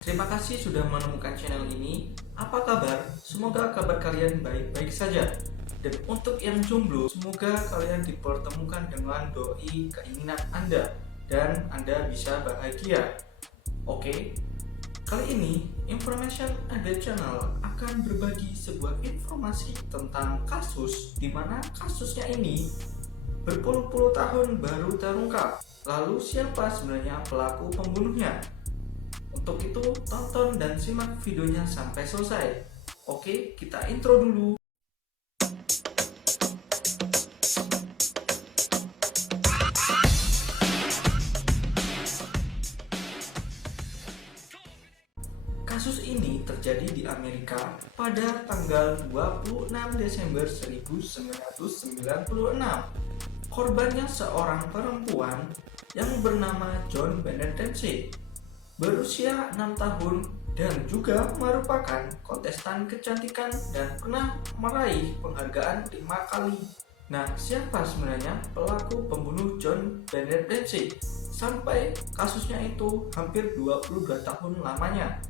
Terima kasih sudah menemukan channel ini. Apa kabar? Semoga kabar kalian baik-baik saja. Dan untuk yang jomblo, semoga kalian dipertemukan dengan doi keinginan Anda dan Anda bisa bahagia. Oke, kali ini Information Ada Channel akan berbagi sebuah informasi tentang kasus di mana kasusnya ini berpuluh-puluh tahun baru terungkap. Lalu siapa sebenarnya pelaku pembunuhnya? Untuk itu, tonton dan simak videonya sampai selesai. Oke, kita intro dulu. Kasus ini terjadi di Amerika pada tanggal 26 Desember 1996. Korbannya seorang perempuan yang bernama John Bennett Ramsey, berusia 6 tahun dan juga merupakan kontestan kecantikan dan pernah meraih penghargaan 5 kali. Nah, siapa sebenarnya pelaku pembunuh John Bennett Ramsey? Sampai kasusnya itu hampir 22 tahun lamanya.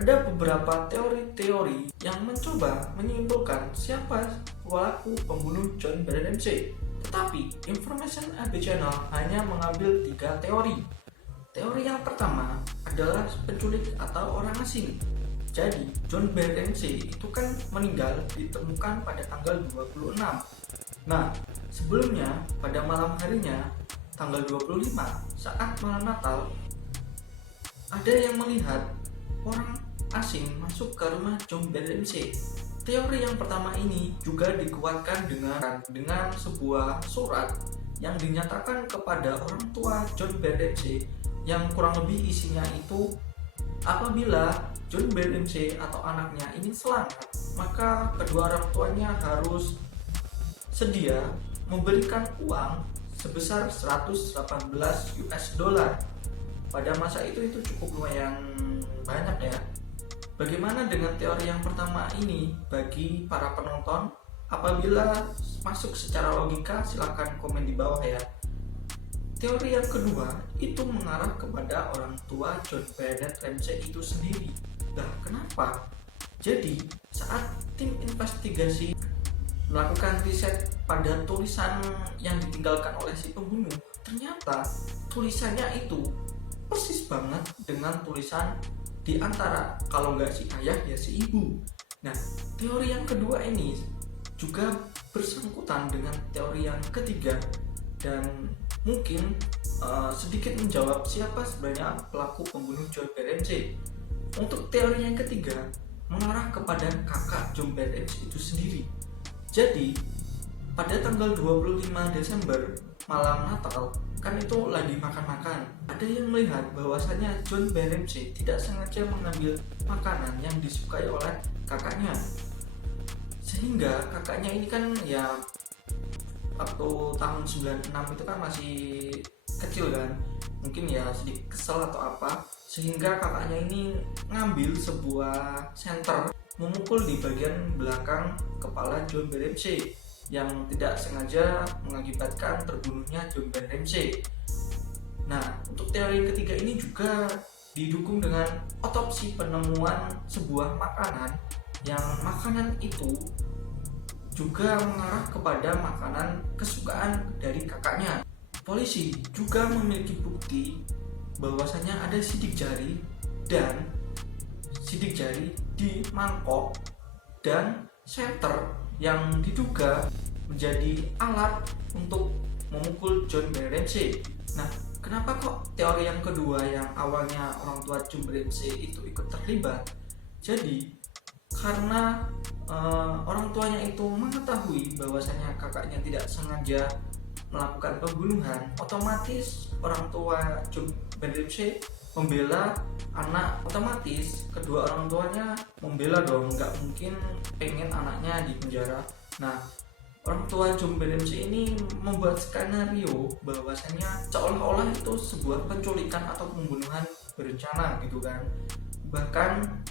Ada beberapa teori-teori yang mencoba menyimpulkan siapa pelaku pembunuh John Bennett Ramsey. Tetapi Information AB Channel hanya mengambil 3 teori. Teori yang pertama adalah penculik atau orang asing. Jadi, John Bennett Ramsey itu kan meninggal ditemukan pada tanggal 26. Nah, sebelumnya pada malam harinya, tanggal 25, saat malam Natal, ada yang melihat orang asing masuk ke rumah John Bennett Ramsey. Teori yang pertama ini juga dikuatkan dengan sebuah surat yang dinyatakan kepada orang tua John Bennett Ramsey, yang kurang lebih isinya itu, apabila John Bennett Ramsey atau anaknya ingin selamat, maka kedua orang tuanya harus sedia memberikan uang sebesar 118 US dollar. Pada masa itu cukup lumayan banyak ya. Bagaimana dengan teori yang pertama ini bagi para penonton? Apabila masuk secara logika, silahkan komen di bawah ya. Teori yang kedua itu mengarah kepada orang tua John Bennett Ramsey itu sendiri. Nah, kenapa? Jadi, saat tim investigasi melakukan riset pada tulisan yang ditinggalkan oleh si pembunuh, ternyata tulisannya itu persis banget dengan tulisan di antara, kalau nggak si ayah ya si ibu. Nah, teori yang kedua ini juga bersangkutan dengan teori yang ketiga dan mungkin sedikit menjawab siapa sebenarnya pelaku pembunuh John Bennett Ramsey. Untuk teori yang ketiga mengarah kepada kakak John Bennett Ramsey itu sendiri. Jadi pada tanggal 25 Desember malam Natal, kan itu lagi makan-makan, ada yang melihat bahwasanya John Bennett Ramsey tidak sengaja mengambil makanan yang disukai oleh kakaknya, sehingga kakaknya ini kan ya waktu tahun 96 itu kan masih kecil kan, mungkin ya sedikit kesel atau apa, sehingga kakaknya ini ngambil sebuah senter memukul di bagian belakang kepala John Bennett Ramsey yang tidak sengaja mengakibatkan terbunuhnya John Bennett Ramsey. Nah, untuk teori yang ketiga ini juga didukung dengan otopsi penemuan sebuah makanan yang makanan itu juga mengarah kepada makanan kesukaan dari kakaknya. Polisi juga memiliki bukti bahwasanya ada sidik jari di mangkok dan senter yang diduga menjadi alat untuk memukul John Bennett Ramsey. Nah, kenapa kok teori yang kedua yang awalnya orang tua John Bennett Ramsey itu ikut terlibat? Jadi karena orang tuanya itu mengetahui bahwasanya kakaknya tidak sengaja melakukan pembunuhan, otomatis orang tua John Bennett Ramsey membela anak, otomatis kedua orang tuanya membela dong, nggak mungkin pengen anaknya di penjara. Nah, orang tua John Bennett Ramsey ini membuat skenario bahwasanya seolah-olah itu sebuah penculikan atau pembunuhan berencana gitu kan. Bahkan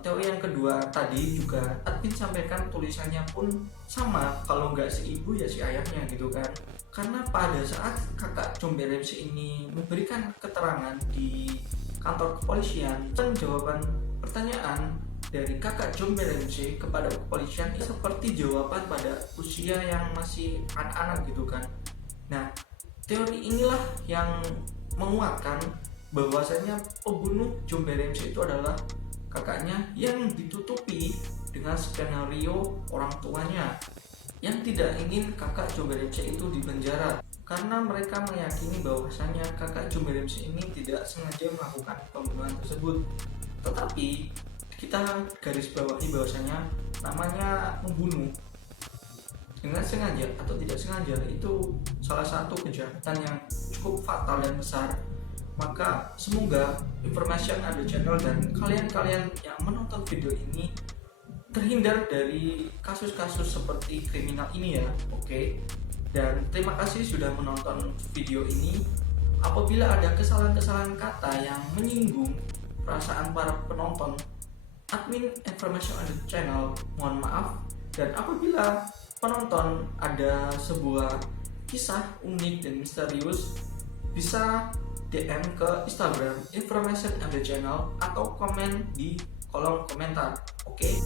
teori yang kedua tadi juga admin sampaikan tulisannya pun sama, kalau nggak si ibu ya si ayahnya gitu kan. Karena pada saat kakak John Bennett Ramsey ini memberikan keterangan di kantor kepolisian. Dan jawaban pertanyaan dari kakak John Ramsey kepada kepolisian seperti jawaban pada usia yang masih anak-anak gitu kan. Nah, teori inilah yang menguatkan bahwasanya pembunuh John Ramsey itu adalah kakaknya yang ditutupi dengan skenario orang tuanya yang tidak ingin kakak John Ramsey itu dipenjara, karena mereka meyakini bahwasanya kakak John Ramsey ini tidak sengaja melakukan pembunuhan tersebut. Tetapi kita garis bawahi bahwasanya namanya membunuh dengan sengaja atau tidak sengaja itu salah satu kejahatan yang cukup fatal dan besar. Maka semoga Information Ada Channel dan kalian-kalian yang menonton video ini terhindar dari kasus-kasus seperti kriminal ini ya. Oke. Dan terima kasih sudah menonton video ini. Apabila ada kesalahan-kesalahan kata yang menyinggung perasaan para penonton, admin Information Ada Channel mohon maaf. Dan apabila penonton ada sebuah kisah unik dan misterius, bisa DM ke Instagram Information Ada Channel atau komen di kolom komentar. Oke.